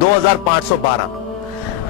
2512।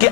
کہ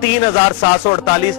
3748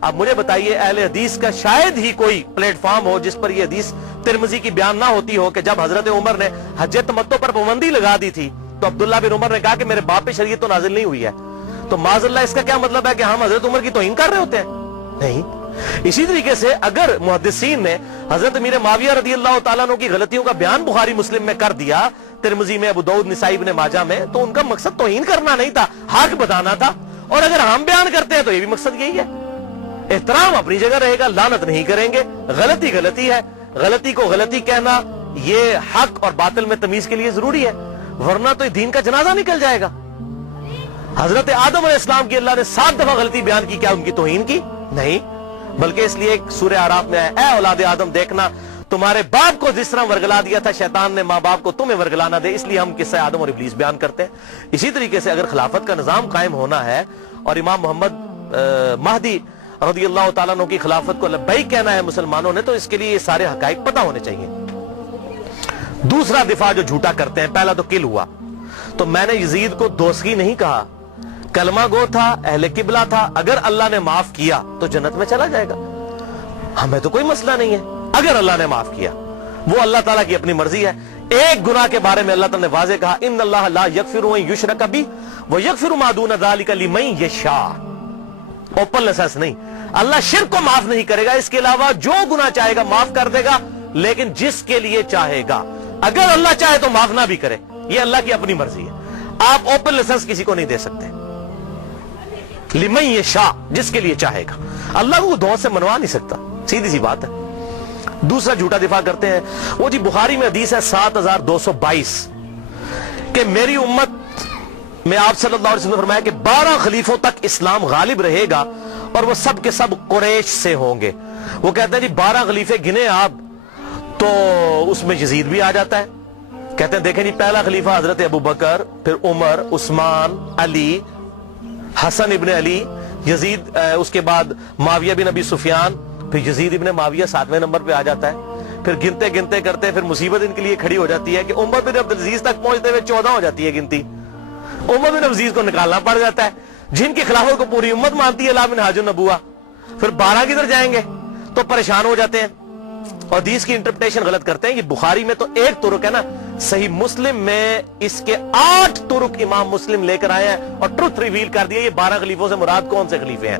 اب مجھے بتائیے اہل حدیث کا شاید ہی کوئی پلیٹ فارم ہو جس پر یہ حدیث ترمذی کی بیان نہ ہوتی ہو کہ جب حضرت عمر نے حج تمتع پر پابندی لگا دی تھی تو عبداللہ بن عمر نے کہا کہ میرے باپ پہ شریعت تو نازل نہیں ہوئی ہے. تو معاذ اللہ اس کا کیا مطلب ہے کہ ہم حضرت عمر کی توہین کر رہے ہوتے ہیں؟ نہیں. اسی طریقے سے اگر محدثین نے حضرت امیر معاویہ رضی اللہ تعالیٰ عنہ کی غلطیوں کا بیان بخاری مسلم میں کر دیا، ترمذی میں، ابو داؤد، نسائی، ابن ماجہ میں، تو ان کا مقصد توہین کرنا نہیں تھا، حق بتانا تھا. اور اگر ہم بیان کرتے ہیں تو یہ بھی مقصد یہی ہے. احترام اپنی جگہ رہے گا، لعنت نہیں کریں گے. غلطی غلطی ہے، غلطی کو غلطی کہنا یہ حق اور باطل میں تمیز کے لیے ضروری ہے، ورنہ تو دین کا جنازہ نکل جائے گا. حضرت آدم علیہ السلام کی اللہ نے 7 دفعہ غلطی بیان کی، کیا ان کی توہین کی؟ نہیں. بلکہ اس لیے سورہ اعراف میں اے اولاد آدم دیکھنا تمہارے باپ کو جس طرح ورگلا دیا تھا شیطان نے، ماں باپ کو تمہیں ورگلا نہ دے، اس لیے ہم قصہ آدم اور ابلیس بیان کرتے ہیں. اسی طریقے سے اگر خلافت کا نظام قائم ہونا ہے اور امام محمد مہدی رضی اللہ تعالیٰ عنہ کی خلافت کو لبیک کہنا ہے مسلمانوں نے، تو اس کے لیے یہ سارے حقائق پتہ ہونے چاہیے. دوسرا دفاع جو جھوٹا کرتے ہیں، پہلا تو قل ہوا. تو میں نے یزید کو دوسری نہیں کہا، کلمہ گو تھا، اہل قبلہ تھا. اگر اللہ نے معاف کیا تو جنت میں چلا جائے گا، ہمیں تو کوئی مسئلہ نہیں ہے. اگر اللہ نے معاف کیا، وہ اللہ تعالیٰ کی اپنی مرضی ہے. ایک گناہ کے بارے میں اللہ تعالیٰ نے واضح کہا ان اللہ لا یغفر ان یشرک بہ ویغفر ما دون ذلک لمن یشاء. اوپن لائسنس نہیں، اللہ شرک کو معاف نہیں کرے گا، اس کے علاوہ جو گناہ چاہے گا معاف کر دے گا، لیکن جس کے لیے چاہے گا. اگر اللہ چاہے تو معاف نہ بھی کرے، یہ اللہ کی اپنی مرضی ہے. آپ اوپن لائسنس کسی کو نہیں دے سکتے. لمن یشاء، جس کے لیے چاہے گا. اللہ کو دعا سے منوا نہیں سکتا، سیدھی سی بات ہے. دوسرا جھوٹا دفاع کرتے ہیں وہ جی بخاری میں حدیث ہے 7222 کہ میری امت میں آپ صلی اللہ علیہ وسلم نے فرمایا کہ 12 خلیفوں تک اسلام غالب رہے گا اور وہ سب کے سب قریش سے ہوں گے. وہ کہتے ہیں جی 12 خلیفے گنے آپ، تو اس میں یزید بھی آ جاتا ہے. کہتے ہیں دیکھیں جی پہلا خلیفہ حضرت ابو بکر، پھر عمر، عثمان، علی، حسن ابن علی، یزید، اس کے بعد معاویہ بن ابی سفیان، پھر یزید ابن معاویہ 7ویں نمبر پہ آ جاتا ہے. پھر گنتے گنتے کرتے پھر مصیبت ان کے لیے کھڑی ہو جاتی ہے کہ عمر بن عبدالعزیز تک پہنچتے ہوئے 14 ہو جاتی ہے گنتی. عمر بن عبدالعزیز کو نکالنا پڑ جاتا ہے، جن کی خلافت کو پوری امت مانتی ہے، لا منہاج النبوہ. پھر 12 کدھر جائیں گے؟ تو پریشان ہو جاتے ہیں اور حدیث کی انٹرپریٹیشن غلط کرتے ہیں. یہ بخاری میں تو ایک طرق ہے نا، صحیح مسلم میں اس کے 8 طرق امام مسلم لے کر آئے ہیں اور ٹروتھ ریویل کر دیا. یہ 12 خلیفوں سے مراد کون سے خلیفے ہیں؟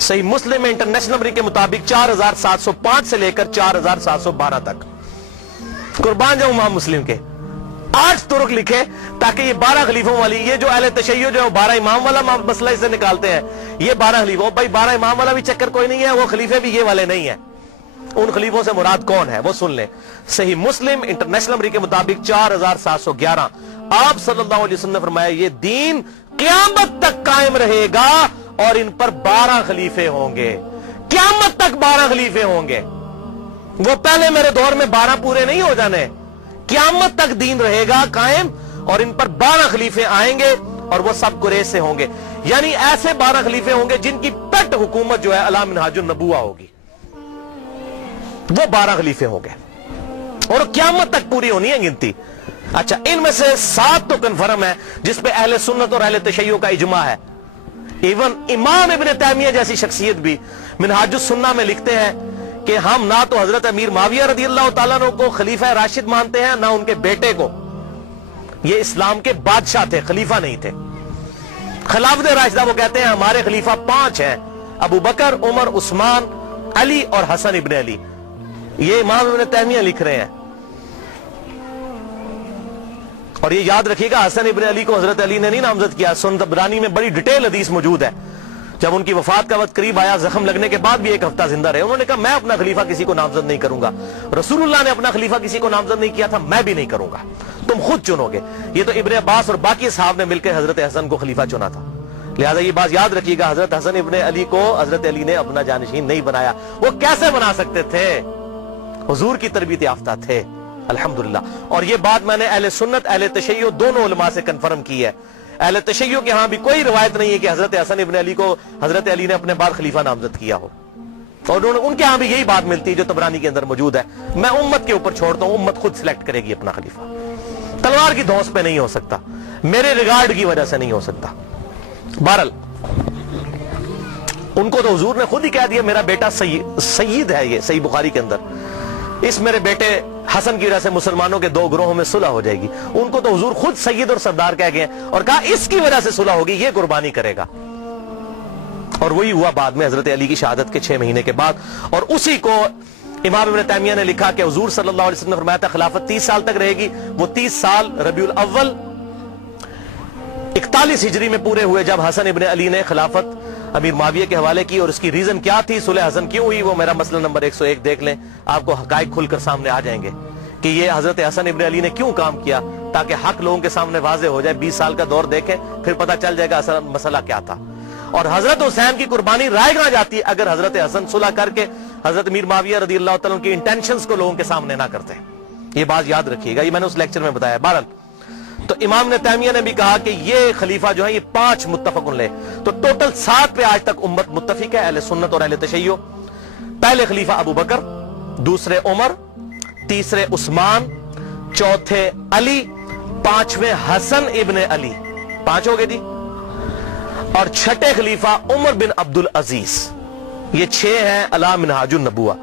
صحیح مسلم میں انٹرنیشنل نمبر کے مطابق 4705 سے لے کر 4712 تک. قربان جاؤں امام مسلم کے 8 طرق لکھے تاکہ یہ 12 خلیفوں والی، یہ جو اہل تشیع جو ہے 12 امام والا مسئلہ اس سے نکالتے ہیں، یہ 12 خلیفوں، بھائی 12 امام والا بھی چکر کوئی نہیں ہے، وہ خلیفے بھی یہ والے نہیں ہیں. ان خلیفوں سے مراد کون ہے وہ سن لیں. صحیح مسلم انٹرنیشنل نمبر کے مطابق 4711 آپ صلی اللہ علیہ وسلم نے فرمایا یہ دین قیامت تک قائم رہے گا اور ان پر 12 خلیفے ہوں گے. قیامت تک 12 خلیفے ہوں گے. وہ پہلے میرے دور میں 12 پورے نہیں ہو جانے، قیامت تک دین رہے گا قائم اور ان پر 12 خلیفے آئیں گے اور وہ سب قریش سے ہوں گے. یعنی ایسے 12 خلیفے ہوں گے جن کی پٹ حکومت جو ہے علی منہاج النبوہ ہوگی. وہ 12 خلیفے ہوں گے اور قیامت تک پوری ہونی ہے گنتی. اچھا ان میں سے 7 تو کنفرم ہے جس پہ اہل سنت اور اہل تشیع کا اجماع ہے. ایون امام ابن تیمیہ جیسی شخصیت بھی منہاج السنہ میں لکھتے ہیں کہ ہم نہ تو حضرت امیر معاویہ رضی اللہ تعالیٰ عنہ کو خلیفہ راشد مانتے ہیں، نہ ان کے بیٹے کو. یہ اسلام کے بادشاہ تھے، خلیفہ نہیں تھے. خلافت راشدہ وہ کہتے ہیں ہمارے خلیفہ 5 ہیں، ابو بکر، عمر، عثمان، علی اور حسن ابن علی. یہ امام ابن تیمیہ لکھ رہے ہیں. اور یہ یاد رکھیے گا حسن ابن علی کو حضرت علی نے نہیں نامزد کیا. سنن طبرانی میں بڑی ڈیٹیل حدیث موجود ہے. جب ان کی وفات کا وقت قریب آیا، زخم لگنے کے بعد بھی 1 ہفتہ زندہ رہے، انہوں نے کہا میں اپنا خلیفہ کسی کو نامزد نہیں کروں گا. رسول اللہ نے اپنا خلیفہ کسی کو نامزد نہیں کیا تھا، میں بھی نہیں کروں گا، تم خود چنو گے. یہ تو ابن عباس اور باقی صحابہ نے مل کے حضرت حسن کو خلیفہ چنا تھا. لہذا یہ بات یاد رکھیے گا، حضرت حسن ابن علی کو حضرت علی نے اپنا جانشین نہیں بنایا. وہ کیسے بنا سکتے تھے؟ حضور کی تربیت یافتہ تھے الحمدللہ. اور یہ بات میں نے اہل سنت اہل تشیع دونوں علماء سے کنفرم کی ہے. اہل تشیع کے ہاں بھی کوئی روایت نہیں ہے کہ حضرت حسن ابن علی کو حضرت علی نے اپنے بعد خلیفہ نامزد کیا ہو. اور ان کے ہاں بھی یہی بات ملتی ہے جو طبرانی کے اندر موجود ہے. میں امت کے اوپر چھوڑتا ہوں، امت خود سلیکٹ کرے گی اپنا خلیفہ. تلوار کی دھونس پہ نہیں ہو سکتا، میرے ریگارڈ کی وجہ سے نہیں ہو سکتا. بہرحال ان کو تو حضور نے خود ہی کہہ دیا میرا بیٹا سید ہے، یہ صحیح بخاری کے اندر، اس میرے بیٹے حسن کی وجہ سے مسلمانوں کے دو گروہوں میں صلح ہو جائے گی۔ ان کو تو حضور خود سید اور سردار کہہ گئے اور کہا اس کی وجہ سے صلح ہوگی، یہ قربانی کرے گا۔ اور وہی ہوا بعد میں حضرت علی کی شہادت کے 6 مہینے کے بعد، اور اسی کو امام ابن تیمیہ نے لکھا کہ حضور صلی اللہ علیہ وسلم نے فرمایا تھا خلافت 30 سال تک رہے گی، وہ 30 سال ربیع الاول 41 ہجری میں پورے ہوئے جب حسن ابن علی نے خلافت امیر معاویہ کے حوالے کی۔ اور اس کی ریزن کیا تھی، صلح حسن کیوں ہوئی، وہ میرا مسئلہ نمبر 101 دیکھ لیں، آپ کو حقائق کھل کر سامنے آ جائیں گے کہ یہ حضرت حسن ابن علی نے کیوں کام کیا، تاکہ حق لوگوں کے سامنے واضح ہو جائے۔ 20 سال کا دور دیکھیں پھر پتہ چل جائے گا اصل مسئلہ کیا تھا۔ اور حضرت حسین کی قربانی رائے گاں جاتی اگر حضرت حسن صلح کر کے حضرت امیر معاویہ رضی اللہ تعالیٰ کی انٹینشنز کو لوگوں کے سامنے نہ کرتے۔ یہ بات یاد رکھیے گا، یہ میں نے اس لیکچر میں بتایا۔ بہرحال تو امام نے تیمیہ نے بھی کہا کہ یہ خلیفہ جو ہے یہ 5 متفق علیہ، تو ٹوٹل 7 پہ آج تک امت متفق ہے، اہل سنت اور اہل تشیع۔ پہلے خلیفہ ابو بکر، دوسرے عمر، تیسرے عثمان، چوتھے علی، 5ویں حسن ابن علی، 5 ہو گئے جی، اور چھٹے خلیفہ عمر بن عبد العزیز، یہ 6 ہیں علی منہاج النبوہ۔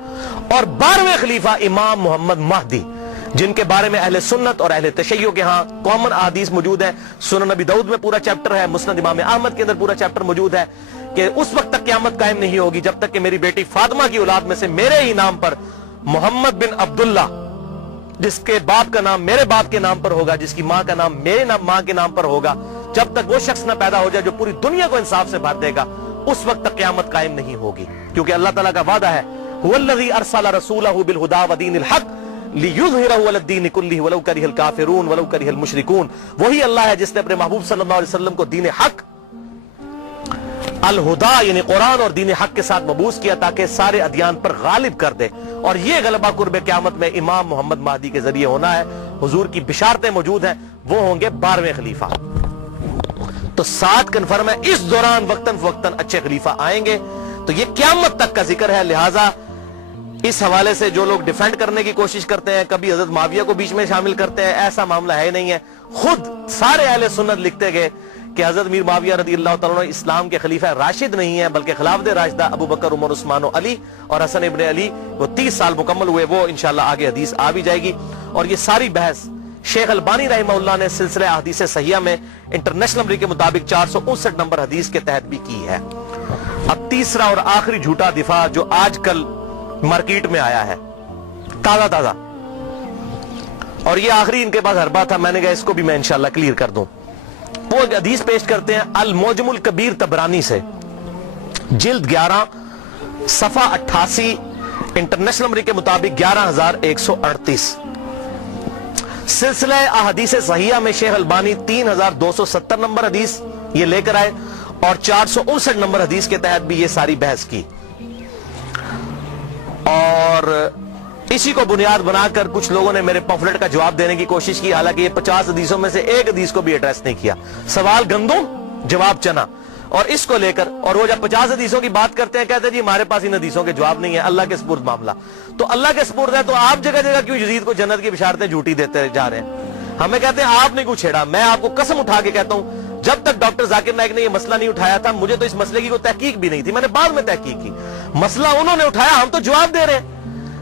اور 12ویں خلیفہ امام محمد مہدی، جن کے بارے میں اہل سنت اور اہل تشیع کے ہاں کامن احادیث موجود ہے۔ سنن نبی داؤد میں پورا چیپٹر ہے، مسند امام احمد کے اندر پورا چیپٹر موجود ہے کہ اس وقت تک قیامت قائم نہیں ہوگی جب تک کہ میری بیٹی فاطمہ کی اولاد میں سے میرے ہی نام پر محمد بن عبداللہ، جس کے باپ کا نام میرے باپ کے نام پر ہوگا، جس کی ماں کا نام میرے ماں کے نام پر ہوگا، جب تک وہ شخص نہ پیدا ہو جائے جو پوری دنیا کو انصاف سے بھر دے گا، اس وقت تک قیامت قائم نہیں ہوگی۔ کیونکہ اللہ تعالیٰ کا وعدہ ہے هو الذی ارسل رسولہ بالہدی ودین الحق لِيُظْهِرَهُ عَلَى الدِّينِ كُلِّهِ وَلَوْ كَرِهَ الْكَافِرُونَ وَلَوْ كَرِهَ الْمُشْرِكُونَ۔ وہی اللہ ہے جس نے اپنے محبوب صلی اللہ علیہ وسلم کو دین حق، الہدا یعنی قرآن اور دین حق کے ساتھ مبعوث کیا تاکہ سارے ادیان پر غالب کر دے، اور یہ غلبہ قرب قیامت میں امام محمد مہدی کے ذریعے ہونا ہے۔ حضور کی بشارتیں موجود ہیں، وہ ہوں گے 12ویں خلیفہ۔ تو 7 کنفرم ہے، اس دوران وقتاً فوقتاً اچھے خلیفہ آئیں گے۔ تو یہ قیامت تک کا ذکر ہے، لہٰذا اس حوالے سے جو لوگ ڈیفینڈ کرنے کی کوشش کرتے ہیں، کبھی حضرت معاویہ کو بیچ میں شامل کرتے ہیں، ایسا معاملہ ہے نہیں ہے۔ خود سارے اہل سنت لکھتے گئے کہ حضرت امیر معاویہ رضی اللہ تعالیٰ عنہ اسلام کے خلیفہ راشد نہیں ہے، بلکہ خلافت راشدہ ابو بکر، عمر، عثمان و علی اور حسن ابن علی، وہ 30 سال مکمل ہوئے، وہ انشاءاللہ آگے حدیث آ بھی جائے گی۔ اور یہ ساری بحث شیخ البانی رحمہ اللہ نے سلسلہ احادیث صحیحہ میں انٹرنیشنل نمبر کے مطابق 459 نمبر حدیث کے تحت بھی کی ہے۔ اب تیسرا اور آخری جھوٹا دفاع جو آج کل مارکیٹ میں آیا ہے تازہ، اور یہ آخری ان کے پاس حربہ تھا، میں نے کہا اس کو بھی میں انشاءاللہ کلیئر کر دوں۔ وہ ایک حدیث پیش کرتے ہیں المعجم الکبیر طبرانی سے، جلد 11 صفحہ 88، انٹرنیشنل نمبر کے مطابق 11138۔ سلسلہ احادیث صحیحہ میں شیخ البانی 3270 نمبر حدیث یہ لے کر آئے، اور 459 نمبر حدیث کے تحت بھی یہ ساری بحث کی، اور اسی کو بنیاد بنا کر کچھ لوگوں نے میرے پمفلٹ کا جواب دینے کی کوشش کی، حالانکہ یہ 50 حدیثوں میں سے ایک حدیث کو بھی ایڈریس نہیں کیا۔ سوال گندم، جواب چنا، اور اس کو لے کر، اور وہ جب 50 حدیثوں کی بات کرتے ہیں کہتے ہیں جی ہمارے پاس ان حدیثوں کے جواب نہیں ہے، اللہ کے سپرد معاملہ۔ تو اللہ کے سپرد ہے تو آپ جگہ جگہ کیوں یزید کو جنت کی بشارتیں جھوٹی دیتے جا رہے ہیں؟ ہمیں کہتے ہیں آپ نے کیوں چھیڑا؟ میں آپ کو قسم اٹھا کے کہتا ہوں جب تک ڈاکٹر ذاکر نائک نے یہ مسئلہ نہیں اٹھایا تھا، مجھے تو اس مسئلے کی کوئی تحقیق بھی نہیں تھی، میں نے بعد میں تحقیق کی۔ مسئلہ انہوں نے اٹھایا، ہم تو جواب دے رہے ہیں۔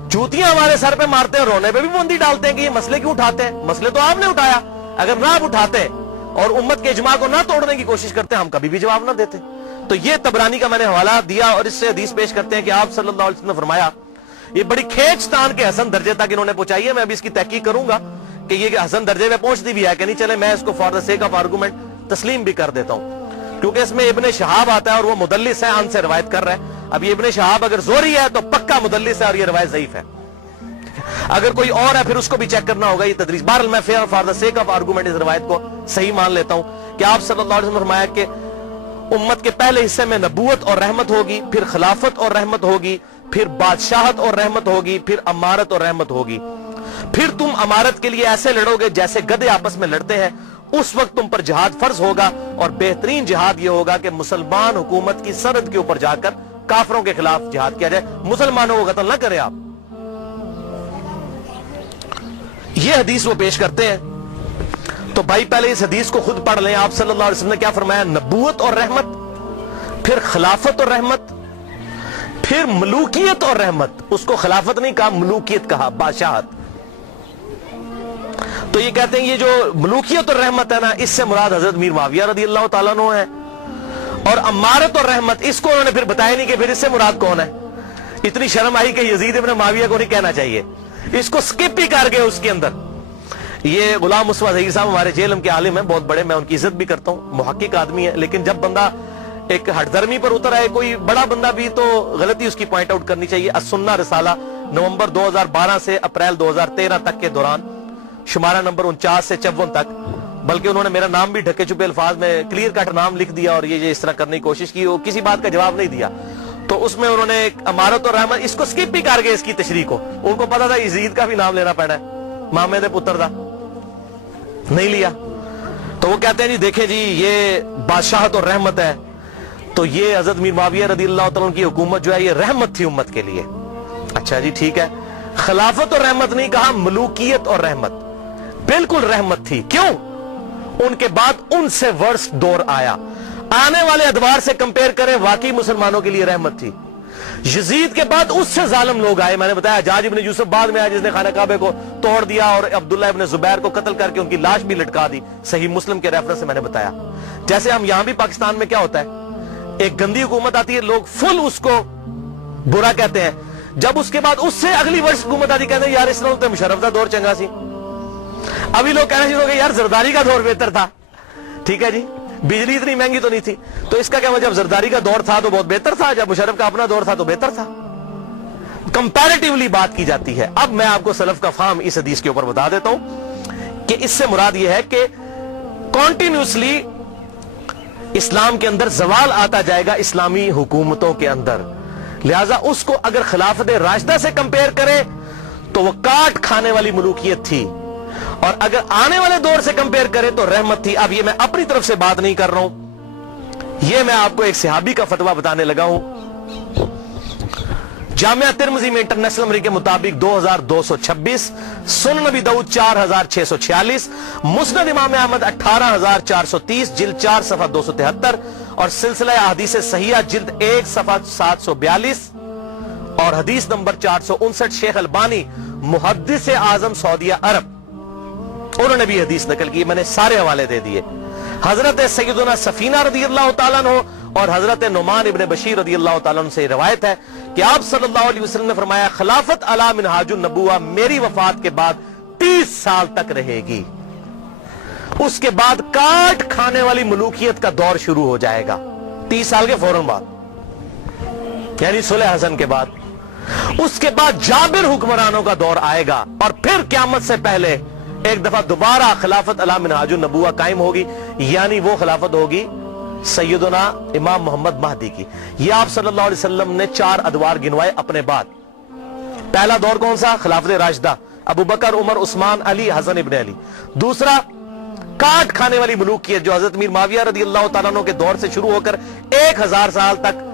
جوتیاں ہمارے سر پہ مارتے ہیں، رونے پہ بھی بوندی ڈالتے ہیں کہ یہ مسئلے کیوں اٹھاتے ہیں؟ مسئلے تو آپ نے اٹھایا، اگر نہ آپ اٹھاتے اور امت کے اجماع کو نہ توڑنے کی کوشش کرتے ہم کبھی بھی جواب نہ دیتے۔ تو یہ طبرانی کا میں نے حوالہ دیا، اور اس سے حدیث پیش کرتے ہیں کہ آپ صلی اللہ علیہ وسلم نے فرمایا، یہ بڑی کھینچ تان کے حسن درجے تک انہوں نے پہنچائی ہے، میں ابھی اس کی تحقیق کروں گا کہ یہ حسن درجے میں پہنچتی بھی ہے کہ نہیں، چلے میں اس کو for the sake of argument تسلیم بھی کر دیتا ہوں، کیونکہ اس میں ابن شہاب آتا ہے اور وہ مدلس ہے، ان سے روایت کر رہا ہے۔ اب یہ ابن شہاب اگر زوری ہے تو پکا مدلس ہے اور یہ روایت ضعیف ہے، اگر کوئی اور ہے پھر اس کو بھی چیک کرنا ہوگا، یہ تدریس۔ بہرحال میں for the sake of argument اس روایت کو صحیح مان لیتا ہوں کہ آپ صلی اللہ علیہ وسلم نے فرمایا کہ امت کے پہلے حصے میں نبوت اور رحمت ہوگی، پھر خلافت اور رحمت ہوگی، پھر بادشاہت اور رحمت ہوگی، پھر امارت اور رحمت ہوگی، پھر تم امارت کے لیے ایسے لڑو گے جیسے گدھے آپس میں لڑتے ہیں، اس وقت تم پر جہاد فرض ہوگا، اور بہترین جہاد یہ ہوگا کہ مسلمان حکومت کی سرحد کے اوپر جا کر کافروں کے خلاف جہاد کیا جائے، مسلمانوں کو قتل نہ کریں آپ۔ یہ حدیث وہ پیش کرتے ہیں۔ تو بھائی پہلے اس حدیث کو خود پڑھ لیں، آپ صلی اللہ علیہ وسلم نے کیا فرمایا؟ نبوت اور رحمت، پھر خلافت اور رحمت، پھر ملوکیت اور رحمت، اس کو خلافت نہیں کہا، ملوکیت کہا، بادشاہت. تو یہ کہتے ہیں یہ جو ملوکیت اور رحمت ہے نا، اس سے مراد حضرت میر معاویہ رضی اللہ تعالیٰ عنہ ہے. اور امارت اور رحمت، اس کو انہوں نے پھر بتایا نہیں کہ پھر اس سے مراد کون ہے. اتنی شرم آئی کہ یزید ابن معاویہ کو نہیں کہنا چاہیے، اس کو سکپ ہی کر گئے اس کے اندر. یہ غلام مصطفیٰ ظہیر صاحب ہمارے جیلم کے عالم ہیں، بہت بڑے، میں ان کی عزت بھی کرتا ہوں، محقق آدمی ہے، لیکن جب بندہ ایک ہٹ درمی پر اتر آئے، کوئی بڑا بندہ بھی، تو غلطی اس کی پوائنٹ آؤٹ کرنی چاہیے. السنہ رسالہ نومبر 2012 سے اپریل 2013 تک کے دوران، شمارہ نمبر 49 سے 54 تک، بلکہ انہوں نے میرا نام بھی ڈھکے چھپے الفاظ میں کلیئر کٹ نام لکھ دیا اور یہ اس طرح کرنے کی کوشش کی، وہ کسی بات کا جواب نہیں دیا. تو اس میں انہوں نے امارت اور رحمت، اس کو سکپ بھی کر گئے اس کی تشریح کو. ان کو پتا تھا یزید کا بھی نام لینا پڑا ہے، مامے دے پتر دا، نہیں لیا. تو وہ کہتے ہیں جی دیکھیں جی یہ بادشاہت اور رحمت ہے، تو یہ حضرت میر معاویہ رضی اللہ تعالیٰ عنہ کی حکومت جو ہے یہ رحمت تھی امت کے لیے. اچھا جی ٹھیک ہے، خلافت اور رحمت نہیں کہا، ملوکیت اور رحمت. بالکل رحمت تھی. کیوں؟ ان کے بعد ان سے ورس دور آیا. آنے والے ادوار سے کمپیر کریں، واقعی مسلمانوں کے لیے رحمت تھی. یزید کے بعد اس سے ظالم لوگ آئے. میں نے بتایا حجاج ابن یوسف بعد میں آیا، جس نے خانہ کعبہ کو توڑ دیا اور عبداللہ ابن زبیر کو قتل کر کے ان کی لاش بھی لٹکا دی. صحیح مسلم کے ریفرنس سے میں نے بتایا. جیسے ہم یہاں بھی پاکستان میں کیا ہوتا ہے، ایک گندی حکومت آتی ہے، لوگ فل اس کو برا کہتے ہیں. جب اس کے بعد اس سے اگلی ورس حکومت آتی کہتے ہیں یار اس طرح مشرف کا دور چنگا سی. ابھی لوگ کہنا شروع ہو گئے یار زرداری کا دور بہتر تھا. ٹھیک ہے جی، بجلی اتنی مہنگی تو نہیں تھی. تو اس کا کیا مطلب، جب زرداری کا دور تھا تو بہت بہتر تھا، جب مشرف کا اپنا دور تھا تو بہتر تھا. کمپیریٹیولی بات کی جاتی ہے. اب میں آپ کو سلف کا فہم اس حدیث کے اوپر بتا دیتا ہوں کہ اس سے مراد یہ ہے کہ کنٹینیوسلی اسلام کے اندر زوال آتا جائے گا اسلامی حکومتوں کے اندر. لہذا اس کو اگر خلافت راشدہ سے کمپیئر کرے تو وہ کاٹ کھانے والی ملوکیت تھی، اور اگر آنے والے دور سے کمپیئر کرے تو رحمت تھی. اب یہ میں اپنی طرف سے بات نہیں کر رہا ہوں، یہ میں آپ کو ایک صحابی کا فتویٰ بتانے لگا ہوں. جامعہ ترمذی میں انٹرنیشنل نمبر کے مطابق 2226، سنن نبی داؤد 4646، مسند امام احمد 18430، جلد 4 صفحہ 273، اور سلسلہ احادیث صحیحہ جلد 1 صفحہ 742، اور حدیث نمبر 459. شیخ البانی محدث اعظم سعودیہ عرب، انہوں نے بھی حدیث نقل کی. میں نے سارے حوالے دے دیے. حضرت سیدنا سفینہ رضی اللہ تعالیٰ عنہ اور حضرت نعمان ابن بشیر رضی اللہ تعالیٰ عنہ سے روایت ہے کہ آپ صلی اللہ علیہ وسلم نے فرمایا خلافت علی منہاج النبوہ میری وفات کے بعد 30 سال تک رہے گی. اس کے بعد کاٹ کھانے والی ملوکیت کا دور شروع ہو جائے گا 30 سال کے فوراً بعد، یعنی صلح حسن کے بعد. اس کے بعد جابر حکمرانوں کا دور آئے گا، اور پھر قیامت سے پہلے ایک دفعہ دوبارہ خلافت علی منہاج النبوہ قائم ہوگی، یعنی وہ خلافت ہوگی سیدنا امام محمد مہدی کی. یہ آپ صلی اللہ علیہ وسلم نے 4 ادوار گنوائے اپنے بعد. پہلا دور کون سا؟ خلافت راشدہ، ابو بکر، عمر، عثمان، علی، حسن ابن علی. دوسرا کاٹ کھانے والی ملوکیت جو حضرت میر معاویہ رضی اللہ تعالیٰ عنہ کے دور سے شروع ہو کر 1000 سال تک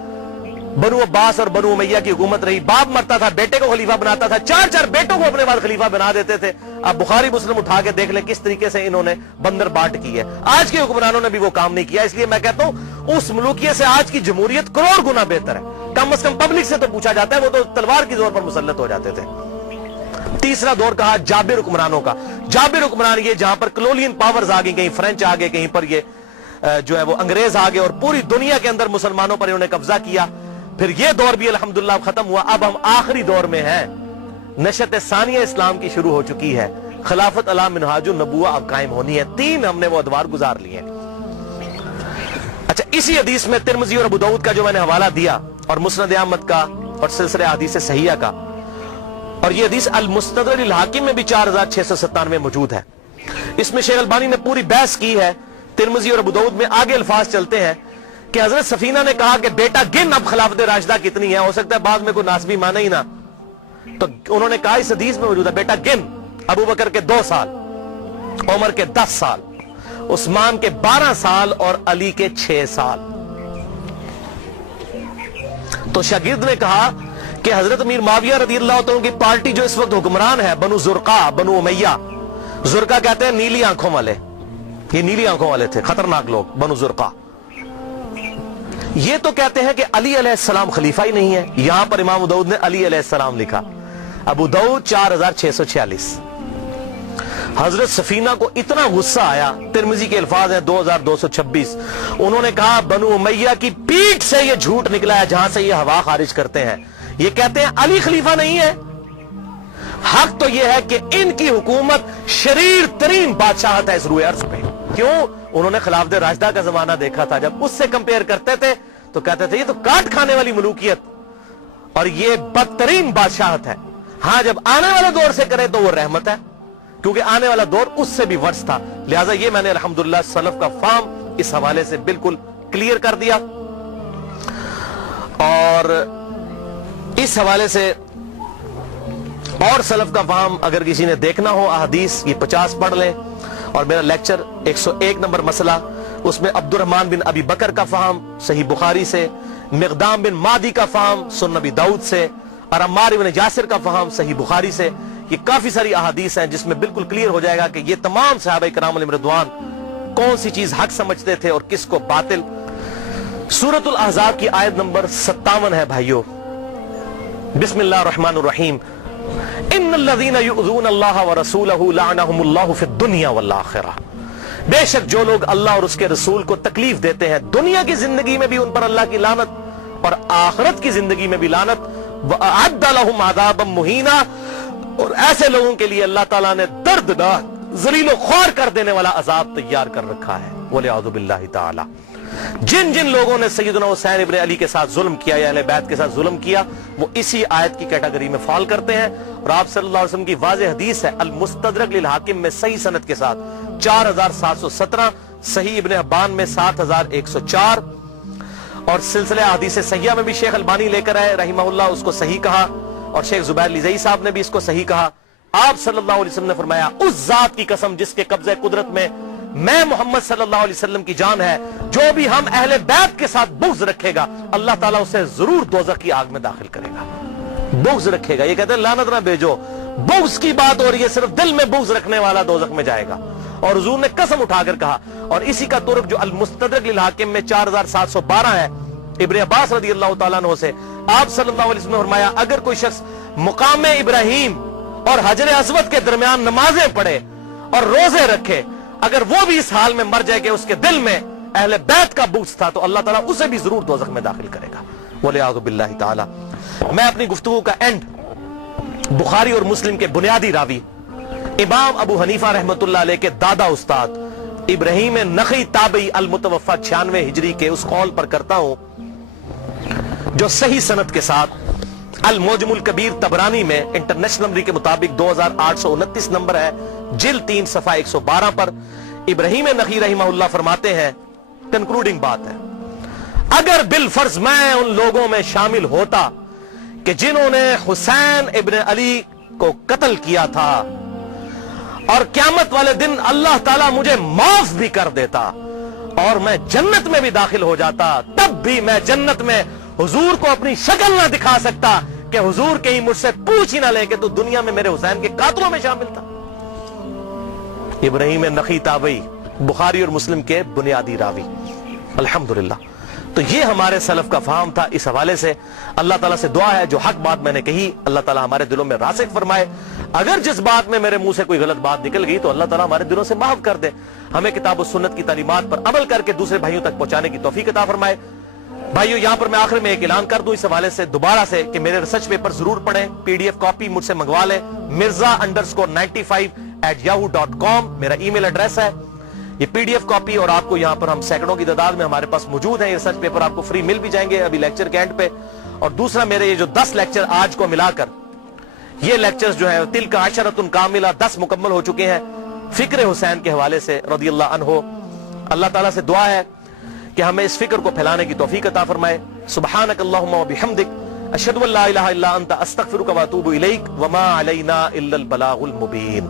بنو عباس اور بنو امیہ کی حکومت رہی. باپ مرتا تھا، بیٹے کو خلیفہ بناتا تھا، 4 بیٹوں کو اپنے بعد خلیفہ بنا دیتے تھے. اب بخاری مسلم اٹھا کے دیکھ لیں کس طریقے سے انہوں نے بندر بانٹ کی ہے. آج کے حکمرانوں نے بھی وہ کام نہیں کیا. اس لیے میں کہتا ہوں اس ملوکیت سے آج کی جمہوریت کروڑ گنا بہتر ہے. کم از کم پبلک سے تو پوچھا جاتا ہے، وہ تو تلوار کی زور پر مسلط ہو جاتے تھے. تیسرا دور کہا جابر حکمرانوں کا. جابر حکمران یہ جہاں پر کلولین پاورز آ گئی، کہیں فرینچ آ گئے، کہیں پر یہ جو ہے وہ انگریز آ گئے، اور پوری دنیا کے اندر مسلمانوں پر انہوں نے قبضہ کیا. پھر یہ دور بھی الحمدللہ ختم ہوا. اب ہم آخری دور میں ہیں، نشأت ثانیہ اسلام کی شروع ہو چکی ہے. خلافت علی منہاج النبوہ اب قائم ہونی ہے. 3 ہم نے وہ ادوار گزار لیے ہیں. اچھا، اسی حدیث میں ترمذی اور ابو داؤد کا جو میں نے حوالہ دیا، اور مسند احمد کا، اور سلسلہ احادیث صحیحہ کا، اور یہ حدیث المستدرک للحاکم میں بھی 4697 موجود ہے. اس میں شیخ البانی نے پوری بحث کی ہے. ترمذی اور ابو داؤد میں آگے الفاظ چلتے ہیں کہ حضرت سفینہ نے کہا کہ بیٹا گن اب خلافت راشدہ کتنی ہے، ہو سکتا ہے بعد میں کوئی ناسبی مانے ہی نہ. تو انہوں نے کہا اس حدیث میں موجود ہے بیٹا گن، ابو بکر کے 2 سال، عمر کے 10 سال، عثمان کے 12 سال، اور علی کے 6 سال. تو شاگرد نے کہا کہ حضرت میر معاویہ رضی اللہ عنہ کی پارٹی جو اس وقت حکمران ہے، بنو زرقا، بنو امیہ. زرقا کہتے ہیں نیلی آنکھوں والے، یہ نیلی آنکھوں والے تھے، خطرناک لوگ، بنو زرقا. یہ تو کہتے ہیں کہ علی علیہ السلام خلیفہ ہی نہیں ہے. یہاں پر امام ابو داؤد نے علی علیہ السلام لکھا. ابو داؤد 4646. حضرت سفینہ کو اتنا غصہ آیا, ترمذی کے الفاظ ہیں 2226, انہوں نے کہا بنو امیہ کی پیٹھ سے یہ جھوٹ نکلا ہے جہاں سے یہ ہوا خارج کرتے ہیں. یہ کہتے ہیں علی خلیفہ نہیں ہے. حق تو یہ ہے کہ ان کی حکومت شریر ترین بادشاہت ہے اس روئے ارض پہ. کیوں؟ انہوں نے خلافت راشدہ کا زمانہ دیکھا تھا. جب اس سے کمپیئر کرتے تھے تو کہتے تھے یہ تو کاٹ کھانے والی ملوکیت اور یہ بدترین بادشاہت ہے. ہاں جب آنے والا دور سے کرے تو وہ رحمت ہے, کیونکہ آنے والا دور اس سے بھی ورس تھا. لہٰذا یہ میں نے الحمدللہ سلف کا فہم اس حوالے سے بالکل کلیئر کر دیا. اور اس حوالے سے اور سلف کا فہم اگر کسی نے دیکھنا ہو احادیث, یہ 50 پڑھ لیں. اور میرا لیکچر 101 نمبر مسئلہ, اس میں عبد الرحمن بن ابی بکر کا فہم صحیح بخاری سے, مقدام بن مادی کا فہم سنن نبی داؤد سے, اور عمار بن یاسر کا فہم صحیح بخاری سے. یہ کافی ساری احادیث ہیں جس میں بالکل کلیئر ہو جائے گا کہ یہ تمام صحابہ کرام علیہم رضوان کون سی چیز حق سمجھتے تھے اور کس کو باطل. سورۃ الاحزاب کی آیت نمبر 57 ہے بھائیو. بسم اللہ الرحمن الرحیم. ان الذین یؤذون اللہ ورسولہ لعنہم اللہ فی الدنیا والآخرہ. بے شک جو لوگ اللہ اور اس کے رسول کو تکلیف دیتے ہیں دنیا کی زندگی میں بھی ان پر اللہ کی لعنت اور آخرت کی زندگی میں بھی لعنت. وَأَعَدَّ لَهُمْ عَذَابًا مُهِينًا, اور ایسے لوگوں کے لیے اللہ تعالیٰ نے دردناک ذلیل و خوار کر دینے والا عذاب تیار کر رکھا ہے. وَلِعَوْذُ بِاللَّهِ تَعَالَى. جن جن لوگوں نے سیدنا حسین ابن علی کے ساتھ ظلم کیا یا اہل بیت کے ساتھ ظلم کیا وہ اسی آیت کی کیٹیگری میں فال کرتے ہیں. اور آپ صلی اللہ علیہ وسلم کی واضح حدیث ہے المستدرک للحاکم میں صحیح سند کے ساتھ 4717, صحیح ابن حبان میں 7104, اور سلسلہ حدیث صحیحہ میں بھی شیخ البانی لے کر آئے رحمہ اللہ, اس کو صحیح کہا, اور شیخ زبیر لزئی صاحب نے بھی اس کو صحیح کہا. آپ صلی اللہ علیہ وسلم نے فرمایا اس ذات کی قسم جس کے قبضہ قدرت میں میں محمد صلی اللہ علیہ وسلم کی جان ہے, جو بھی ہم اہل بیت کے ساتھ بغض رکھے گا اللہ تعالیٰ اسے ضرور دوزخ کی آگ میں داخل کرے گا. بغض رکھے گا, یہ کہتے ہیں لعنت نہ بھیجو, بغض کی بات ہو رہی ہے, صرف دل میں بغض رکھنے والا دوزخ میں جائے گا. اور حضور نے قسم اٹھا کر کہا, اور اسی کا طرق جو المستدرک للحاکم میں 4712 ہے ابن عباس رضی اللہ تعالیٰ عنہ سے, آپ صلی اللہ علیہ وسلم نے فرمایا اگر کوئی شخص مقام ابراہیم اور حجر اسود کے درمیان نمازیں پڑھے اور روزے رکھے, اگر وہ بھی اس حال میں مر جائے کہ اس کے دل میں اہل بیت کا بغض تھا تو اللہ تعالیٰ اسے بھی ضرور دوزخ میں داخل کرے گا. وَلِعَوْذُ بِاللَّهِ تَعَالَى. میں اپنی گفتگو کا اینڈ بخاری اور مسلم کے بنیادی راوی امام ابو حنیفہ رحمت اللہ علیہ کے دادا استاد ابراہیم نخعی تابعی المتوفى 96 ہجری کے اس قول پر کرتا ہوں جو صحیح سند کے ساتھ المعجم الکبیر طبرانی میں انٹرنیشنل نمبر کے مطابق 2829 نمبر ہے, جلد 3 صفحہ 112 پر ابراہیم نخعی رحمہ اللہ فرماتے ہیں, کنکلوڈنگ بات ہے, اگر بالفرض میں ان لوگوں میں شامل ہوتا کہ جنہوں نے حسین ابن علی کو قتل کیا تھا اور قیامت والے دن اللہ تعالیٰ مجھے معاف بھی کر دیتا اور میں جنت میں بھی داخل ہو جاتا, تب بھی میں جنت میں حضور کو اپنی شکل نہ دکھا سکتا کہ حضور کہیں مجھ سے پوچھ ہی نہ لے کہ تو دنیا میں میرے حسین کے قاتلوں میں شامل تھا. ابراہیم نخعی تابعی بخاری اور مسلم کے بنیادی راوی الحمدللہ. تو یہ ہمارے سلف کا فہم تھا. اس حوالے سے اللہ تعالیٰ سے دعا ہے جو حق بات میں نے کہی اللہ تعالیٰ ہمارے دلوں میں راسخ فرمائے, اگر جس بات میں میرے منہ سے کوئی غلط بات نکل گئی تو اللہ تعالیٰ ہمارے دلوں سے معاف کر دے, ہمیں کتاب و سنت کی تعلیمات پر عمل کر کے دوسرے بھائیوں تک پہنچانے کی توفیق عطا فرمائے. بھائیو یہاں پر میں آخر میں ایک اعلان کر دوں اس حوالے سے دوبارہ سے کہ میرے ریسرچ پیپر ضرور پڑھیں, PDF کاپی مجھ سے منگوا لیں, mirza_95@yahoo.com میرا ای میل ایڈریس ہے. یہ PDF کاپی اور آپ کو یہاں پر ہم سینکڑوں کی تعداد میں ہمارے پاس موجود ہیں, یہ ریسرچ پیپر آپ کو فری مل بھی جائیں گے ابھی لیکچر کے اینڈ پہ. اور دوسرا میرے یہ جو 10 لیکچر آج کو ملا کر یہ لیکچرز جو ہیں تلک عشرۃ کاملہ 10 مکمل ہو چکے ہیں فکر حسین کے حوالے سے رضی اللہ عنہ. اللہ تعالیٰ سے دعا ہے کہ ہمیں اس فکر کو پھیلانے کی توفیق عطا فرمائے. سبحانک اللہم و بحمدک اشہد ان لا الہ الا انت استغفرک و اتوب الیک وما علینا الا البلاغ المبین.